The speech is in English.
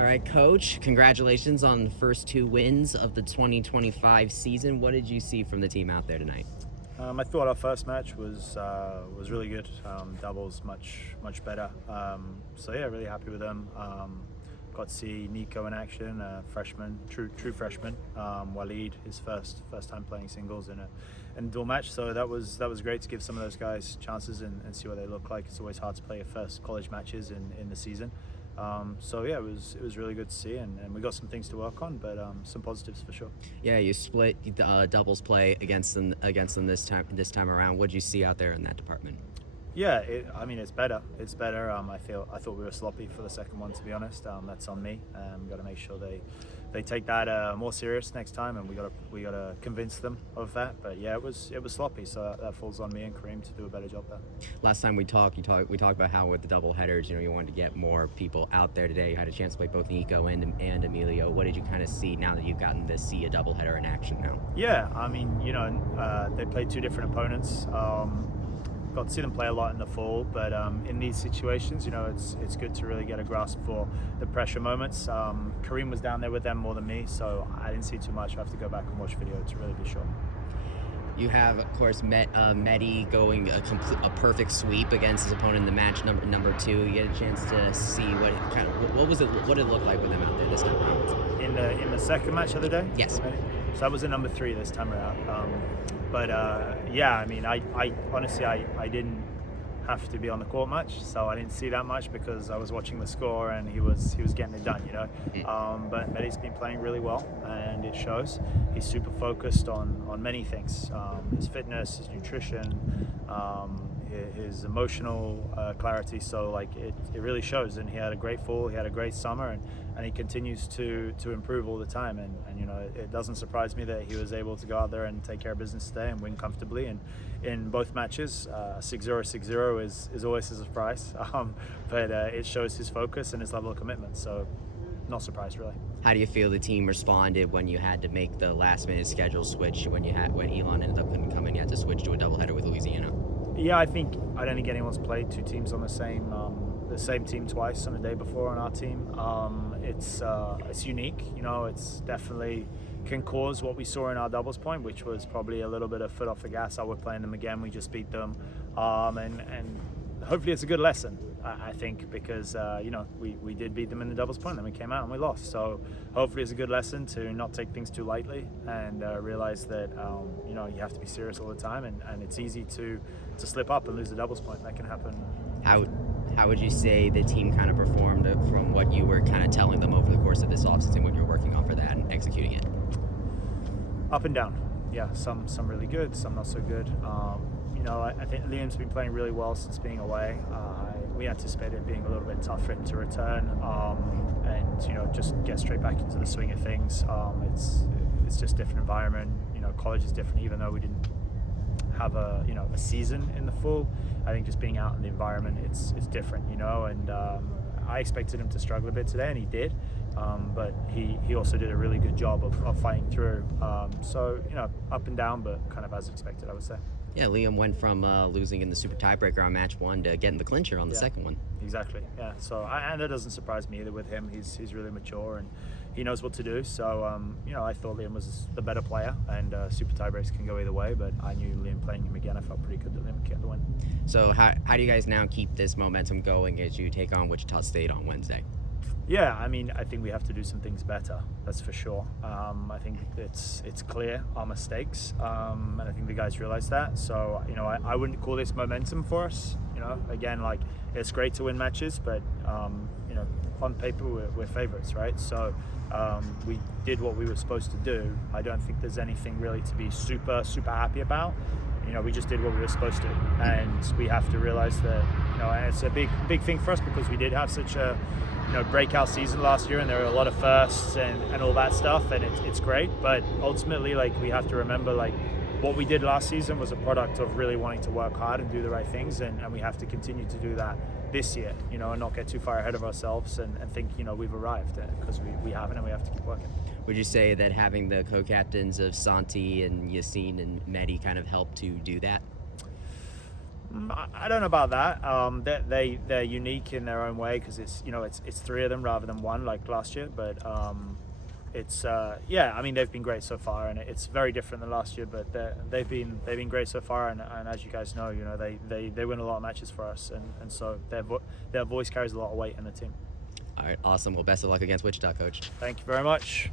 All right, Coach, congratulations on the first 2 wins of the 2025 season. What did you see from the team out there tonight? I thought our first match was really good. Doubles much better. So yeah, really happy with them. Got to see Nico in action, freshman, true freshman. Waleed, his first time playing singles in a dual match. So that was great to give some of those guys chances and see what they look like. It's always hard to play your first college matches in the season. So yeah, it was really good to see, and we got some things to work on, but some positives for sure. Yeah, you split doubles play against them this time around. What did you see out there in that department? Yeah, it's better. It's better. I thought we were sloppy for the second one, to be honest. That's on me. Got to make sure they take that more serious next time, and we gotta convince them of that. But yeah, it was sloppy, so that falls on me and Kareem to do a better job there. Last time we talked about how with the double headers, you wanted to get more people out there today. You had a chance to play both Nico and Emilio. What did you kind of see now that you've gotten to see a double header in action now? Yeah, they played two different opponents. Got to see them play a lot in the fall, but in these situations, it's good to really get a grasp for the pressure moments. Kareem was down there with them more than me, so I didn't see too much. I have to go back and watch video to really be sure. You have, of course, Mehdi going a perfect sweep against his opponent in the match number 2. You get a chance to see what it looked like with him out there this time around. In the second match of the day? Yes. So that was a number 3 this time around. I honestly didn't have to be on the court much, so I didn't see that much because I was watching the score and he was getting it done, But Mehdi's been playing really well, and it shows. He's super focused on many things: his fitness, his nutrition, his emotional clarity. So it really shows. And he had a great fall, he had a great summer, and he continues to improve all the time. And it doesn't surprise me that he was able to go out there and take care of business today and win comfortably. And in both matches, 6-0, 6-0 is always a surprise. But it shows his focus and his level of commitment. So not surprised really. How do you feel the team responded when you had to make the last-minute schedule switch when Elon ended up couldn't come in? You had to switch to a doubleheader with Louisiana. Yeah, I don't think anyone's played two teams on the same team twice on the day before on our team. It's unique, it's definitely can cause what we saw in our doubles point, which was probably a little bit of foot off the gas. We're playing them again, we just beat them, and hopefully it's a good lesson, I think, because we did beat them in the doubles point, then we came out and we lost. So hopefully it's a good lesson to not take things too lightly and realize that you have to be serious all the time, and it's easy to slip up and lose the doubles point. That can happen. How would you say the team kind of performed from what you were kind of telling them over the course of this offseason, what you're working on for that and executing it? Up and down. Yeah, some really good, some not so good. I think Liam's been playing really well since being away. We anticipated it being a little bit tough for him to return and just get straight back into the swing of things. It's just a different environment. College is different, even though we didn't have a season in the fall. I think just being out in the environment, it's different, and I expected him to struggle a bit today, and he did. But he also did a really good job of fighting through. So up and down, but kind of as expected, I would say. Yeah, Liam went from losing in the super tiebreaker on match 1 to getting the clincher on the second one. Exactly. Yeah. So and that doesn't surprise me either with him. He's really mature and he knows what to do. So I thought Liam was the better player, and super tiebreakers can go either way. But I knew Liam playing him again, I felt pretty good that Liam would get the win. So how do you guys now keep this momentum going as you take on Wichita State on Wednesday? Yeah, I think we have to do some things better, that's for sure. I think it's clear our mistakes, and I think the guys realize that. So, I wouldn't call this momentum for us. Again, it's great to win matches, but, on paper, we're favorites, right? So we did what we were supposed to do. I don't think there's anything really to be super, super happy about. We just did what we were supposed to, and we have to realize that, and it's a big thing for us because we did have such a breakout season last year, and there were a lot of firsts and all that stuff, and it's great. But ultimately, we have to remember, what we did last season was a product of really wanting to work hard and do the right things, and we have to continue to do that this year, and not get too far ahead of ourselves and think we've arrived, because we haven't, and we have to keep working. Would you say that having the co-captains of Santi and Yassine and Mehdi kind of helped to do that? I don't know about that. They're unique in their own way because it's 3 of them rather than 1 like last year. But I mean they've been great so far, and it's very different than last year. But they've been great so far, and as you guys know, they win a lot of matches for us, and so their voice carries a lot of weight in the team. All right, awesome. Well, best of luck against Wichita, Coach. Thank you very much.